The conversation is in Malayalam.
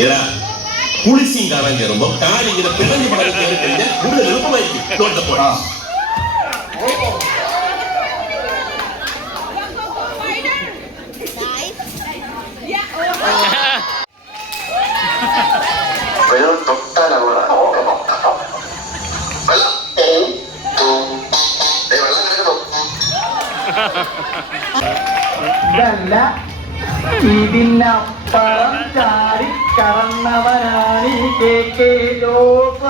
ഏതാ കുളിസിയും കാണാൻ കയറുമ്പോ കാലിങ്ങനെ പിണഞ്ഞു പടങ്ങി കയറി കഴിഞ്ഞാൽ കൂടുതൽ എളുപ്പമായിരിക്കും. ഇതല്ല ഇതിനപ്പുറം ചാടി കറന്നവനാണ് ഈ KK ലോക.